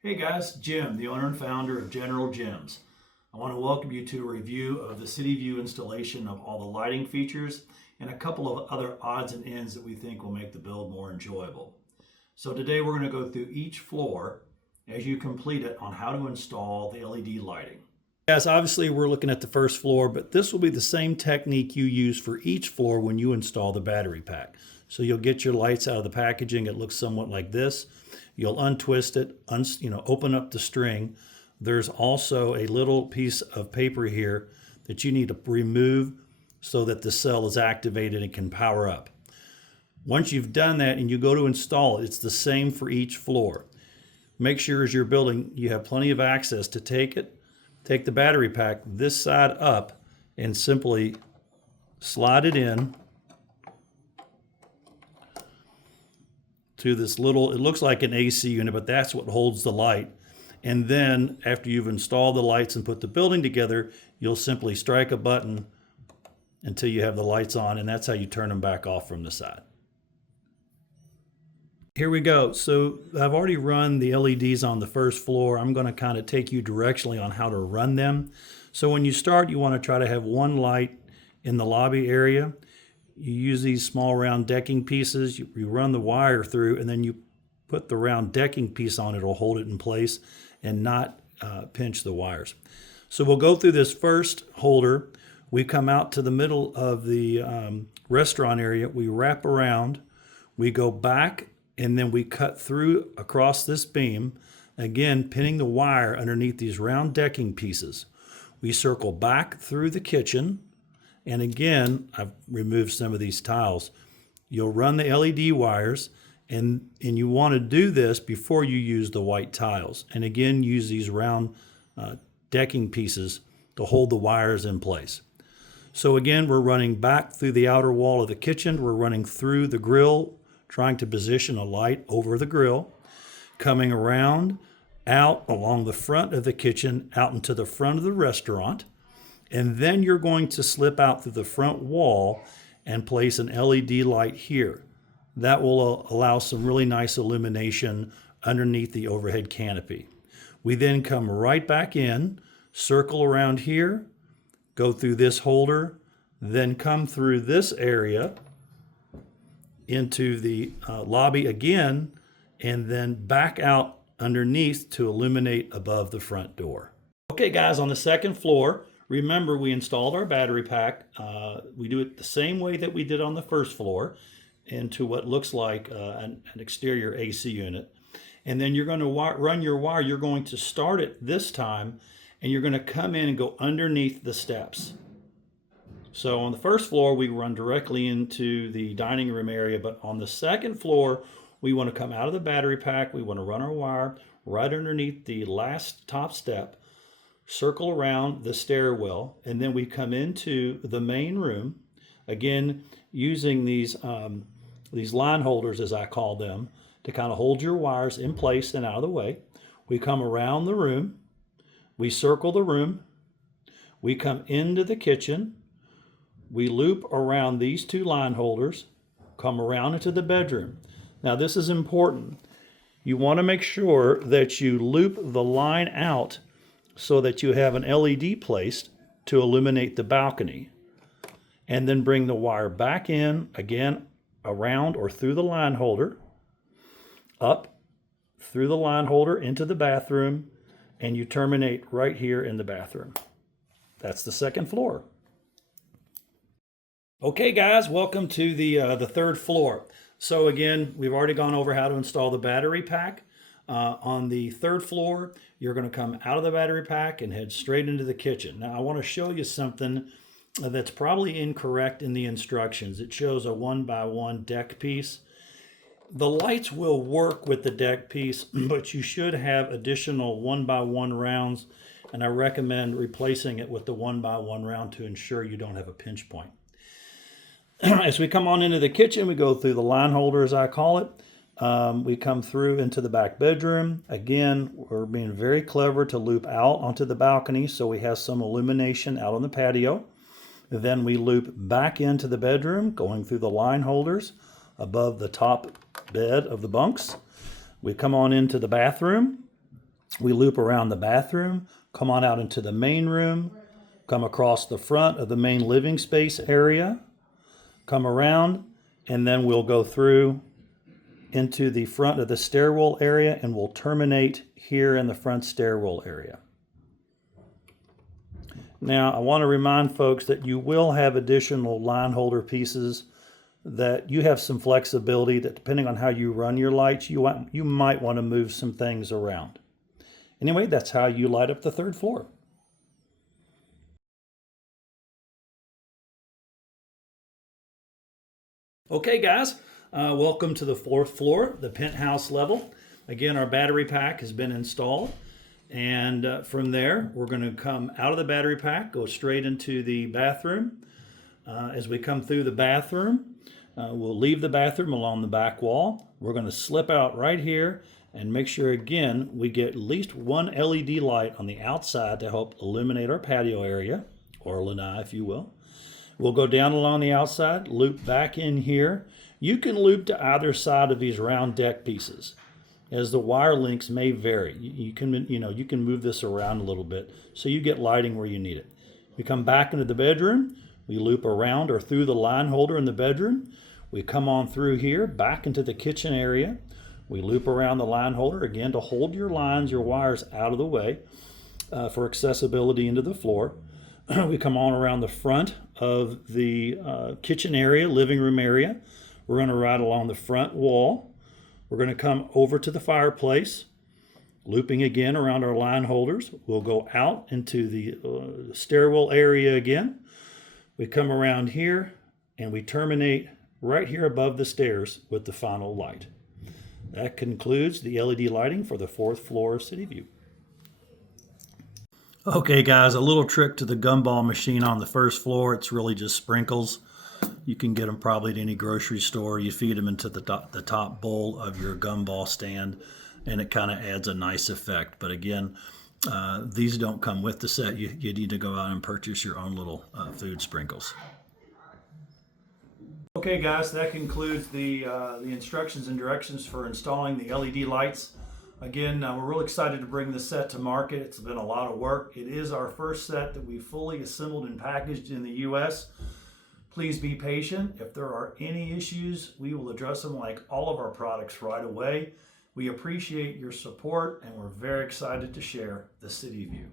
Hey guys, Jim, the owner and founder of General Gyms. I want to welcome you to a review of the Cityview installation of all the lighting features and a couple of other odds and ends that we think will make the build more enjoyable. So today we're going to go through each floor as you complete it on how to install the LED lighting. Yes, obviously we're looking at the first floor, but this will be the same technique you use for each floor when you install the battery pack. So you'll get your lights out of the packaging. It looks somewhat like this. You'll untwist it, open up the string. There's also a little piece of paper here that you need to remove so that the cell is activated and can power up. Once you've done that and you go to install it, it's the same for each floor. Make sure as you're building, you have plenty of access to take the battery pack this side up and simply slide it in to this little, it looks like an AC unit, but that's what holds the light. And then after you've installed the lights and put the building together, you'll simply strike a button until you have the lights on, and that's how you turn them back off from the side. Here we go. So I've already run the LEDs on the first floor. I'm going to kind of take you directionally on how to run them. So when you start, you want to try to have one light in the lobby area. You use these small round decking pieces. You run the wire through, and then you put the round decking piece on. It'll hold it in place and not pinch the wires. So we'll go through this first holder. We come out to the middle of the restaurant area. We wrap around. We go back, and then we cut through across this beam, again pinning the wire underneath these round decking pieces. We circle back through the kitchen, and again, I've removed some of these tiles. You'll run the LED wires, and you want to do this before you use the white tiles. And again, use these round decking pieces to hold the wires in place. So again, we're running back through the outer wall of the kitchen. We're running through the grill, trying to position a light over the grill, coming around, out along the front of the kitchen, out into the front of the restaurant. And then you're going to slip out through the front wall and place an LED light here. That will allow some really nice illumination underneath the overhead canopy. We then come right back in, circle around here, go through this holder, then come through this area into the lobby again, and then back out underneath to illuminate above the front door. Okay guys, on the second floor, remember, we installed our battery pack. We do it the same way that we did on the first floor into what looks like an exterior AC unit. And then you're going to run your wire. You're going to start it this time, and you're going to come in and go underneath the steps. So on the first floor, we run directly into the dining room area, but on the second floor, we want to come out of the battery pack. We want to run our wire right underneath the last top step, circle around the stairwell, and then we come into the main room, again using these line holders, as I call them, to kind of hold your wires in place and out of the way. We come around the room, we circle the room, we come into the kitchen, we loop around these two line holders, come around into the bedroom. Now this is important. You want to make sure that you loop the line out so that you have an LED placed to illuminate the balcony. And then bring the wire back in, again, around or through the line holder, up through the line holder into the bathroom, and you terminate right here in the bathroom. That's the second floor. Okay guys, welcome to the third floor. So again, we've already gone over how to install the battery pack. On the third floor, you're going to come out of the battery pack and head straight into the kitchen. Now I want to show you something that's probably incorrect in the instructions. It shows a 1x1 deck piece. The lights will work with the deck piece, but you should have additional 1x1 rounds, and I recommend replacing it with the 1x1 round to ensure you don't have a pinch point. As we come on into the kitchen, we go through the line holder, as I call it. We come through into the back bedroom. Again, we're being very clever to loop out onto the balcony so we have some illumination out on the patio. Then we loop back into the bedroom, going through the line holders above the top bed of the bunks. We come on into the bathroom, We loop around the bathroom, come on out into the main room, come across the front of the main living space area, come around, and then we'll go through into the front of the stairwell area and we'll terminate here in the front stairwell area. Now, I want to remind folks that you will have additional line holder pieces, that you have some flexibility, that depending on how you run your lights, you might want to move some things around. Anyway, that's how you light up the third floor. Okay, guys, welcome to the fourth floor, the penthouse level. Again, our battery pack has been installed. And from there, we're going to come out of the battery pack, go straight into the bathroom. As we come through the bathroom, we'll leave the bathroom along the back wall. We're going to slip out right here and make sure, again, we get at least one LED light on the outside to help illuminate our patio area, or lanai, if you will. We'll go down along the outside, loop back in here. You can loop to either side of these round deck pieces, as the wire links may vary. You can move this around a little bit so you get lighting where you need it. We come back into the bedroom. We loop around or through the line holder in the bedroom. We come on through here, back into the kitchen area. We loop around the line holder, again, to hold your lines, your wires out of the way for accessibility into the floor. We come on around the front of the kitchen area, living room area. We're going to ride along the front wall. We're going to come over to the fireplace, looping again around our line holders. We'll go out into the stairwell area again. We come around here and we terminate right here above the stairs with the final light. That concludes the LED lighting for the fourth floor of Cityview. Okay, guys, a little trick to the gumball machine on the first floor. It's really just sprinkles. You can get them probably at any grocery store. You feed them into the top bowl of your gumball stand, and it kind of adds a nice effect. But again, these don't come with the set. You need to go out and purchase your own little food sprinkles. Okay, guys, that concludes the instructions and directions for installing the LED lights. Again, we're really excited to bring this set to market. It's been a lot of work. It is our first set that we fully assembled and packaged in the U.S. Please be patient. If there are any issues, we will address them like all of our products right away. We appreciate your support, and we're very excited to share the Cityview.